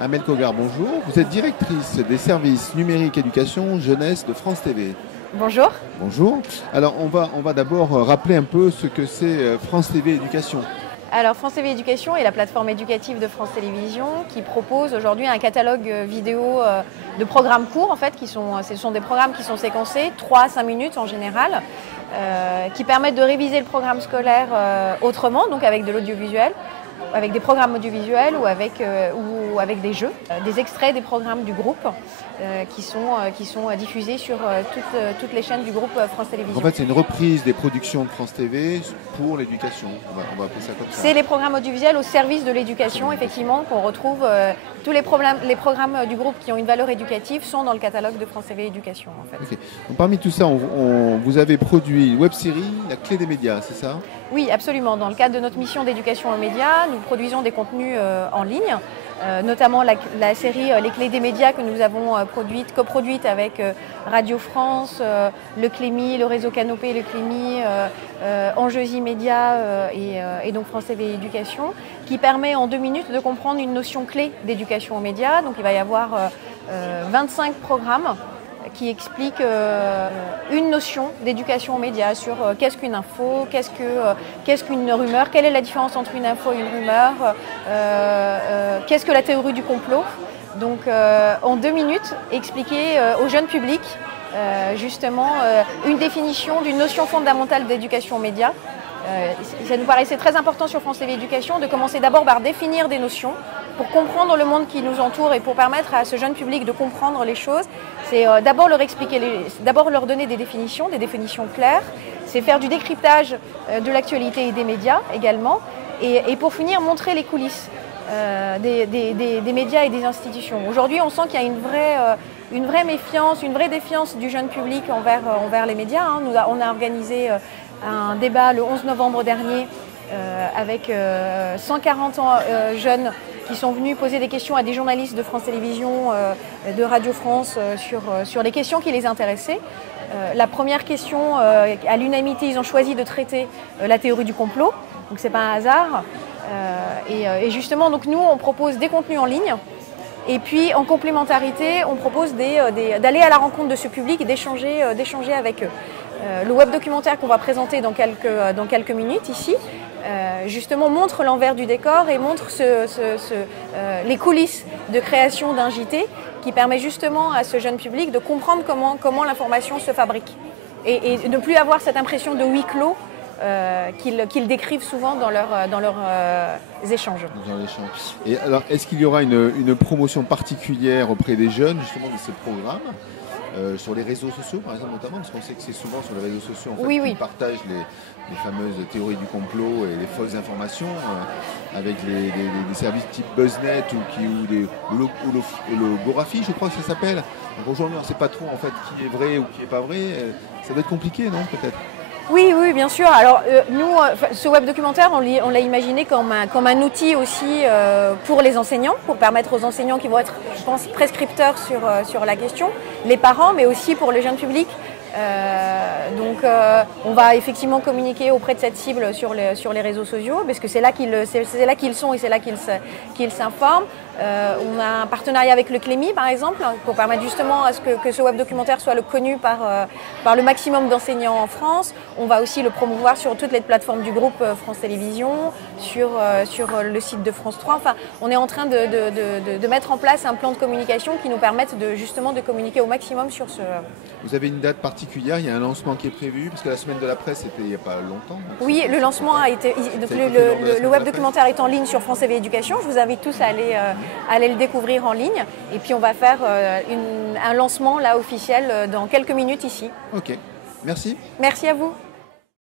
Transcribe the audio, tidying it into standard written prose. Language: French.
Amel Kogar, bonjour. Vous êtes directrice des services numériques éducation jeunesse de France TV. Bonjour. Bonjour. Alors on va d'abord rappeler un peu ce que c'est France TV Éducation. Alors France TV Éducation est la plateforme éducative de France Télévisions qui propose aujourd'hui un catalogue vidéo de programmes courts en fait, ce sont des programmes qui sont séquencés, 3 à 5 minutes en général, qui permettent de réviser le programme scolaire autrement, donc avec de l'audiovisuel, avec des programmes audiovisuels ou avec des jeux, des extraits des programmes du groupe qui sont diffusés sur toutes les chaînes du groupe France Télévisions. En fait, c'est une reprise des productions de France TV pour l'éducation. On va appeler ça comme ça. C'est les programmes audiovisuels au service de l'éducation, effectivement, qu'on retrouve. Tous les programmes du groupe qui ont une valeur éducative sont dans le catalogue de France TV Éducation. En fait. Okay. Donc, parmi tout ça, vous avez produit une web-série, La Clé des médias, c'est ça? Oui, absolument. Dans le cadre de notre mission d'éducation aux médias, nous produisons des contenus en ligne, notamment la série Les Clés des médias que nous avons coproduite avec Radio France, le Clémy, le réseau Canopé, le Clémy, Enjeux Médias et donc France TV Éducation, qui permet en 2 minutes de comprendre une notion clé d'éducation aux médias. Donc il va y avoir 25 programmes qui expliquent une notion d'éducation aux médias sur qu'est-ce qu'une info, qu'est-ce qu'une rumeur, quelle est la différence entre une info et une rumeur, qu'est-ce que la théorie du complot. Donc en 2 minutes, expliquer au jeune public justement une définition d'une notion fondamentale d'éducation aux médias. Ça nous paraissait très important sur France TV Éducation de commencer d'abord par définir des notions pour comprendre le monde qui nous entoure et pour permettre à ce jeune public de comprendre les choses. C'est d'abord leur expliquer, d'abord leur donner des définitions claires. C'est faire du décryptage de l'actualité et des médias également. Et pour finir, montrer les coulisses des médias et des institutions. Aujourd'hui, on sent qu'il y a une vraie méfiance, une vraie défiance du jeune public envers les médias. On a organisé un débat le 11 novembre dernier avec 140 jeunes qui sont venus poser des questions à des journalistes de France Télévisions, de Radio France sur les questions qui les intéressaient. La première question, à l'unanimité, ils ont choisi de traiter la théorie du complot, donc c'est pas un hasard. Et justement, donc nous, on propose des contenus en ligne. Et puis, en complémentarité, on propose d'aller à la rencontre de ce public et d'échanger avec eux. Le web documentaire qu'on va présenter dans quelques minutes ici, justement montre l'envers du décor et montre les coulisses de création d'un JT qui permet justement à ce jeune public de comprendre comment l'information se fabrique et de ne plus avoir cette impression de huis clos qu'ils décrivent souvent dans leurs échanges. Et alors, est-ce qu'il y aura une promotion particulière auprès des jeunes justement de ces programmes sur les réseaux sociaux, par exemple, notamment, parce qu'on sait que c'est souvent sur les réseaux sociaux en fait, qu'ils partagent les fameuses théories du complot et les fausses informations avec des services type BuzzNet ou l'Ogographie, je crois que ça s'appelle. Donc aujourd'hui, on ne sait pas trop en fait qui est vrai ou qui n'est pas vrai. Ça doit être compliqué, non, peut-être? Oui, bien sûr. Alors nous, ce web documentaire, on l'a imaginé comme un outil aussi pour les enseignants, pour permettre aux enseignants qui vont être, je pense, prescripteurs sur la question, les parents, mais aussi pour le jeune public. Donc on va effectivement communiquer auprès de cette cible sur les réseaux sociaux, parce que c'est là qu'ils sont et c'est là qu'ils s'informent. On a un partenariat avec le Clémy, par exemple, pour permettre justement à ce que ce web documentaire soit connu par le maximum d'enseignants en France. On va aussi le promouvoir sur toutes les plateformes du groupe France Télévisions, sur le site de France 3. Enfin, on est en train de mettre en place un plan de communication qui nous permette justement de communiquer au maximum sur ce... Vous avez une date particulière? Il y a un lancement qui est prévu? Parce que la semaine de la presse, c'était il n'y a pas longtemps. Oui, le lancement a été... Donc le web documentaire est en ligne sur France TV Éducation. Je vous invite tous à aller le découvrir en ligne. Et puis on va faire un lancement là officiel dans quelques minutes ici. Ok, merci. Merci à vous.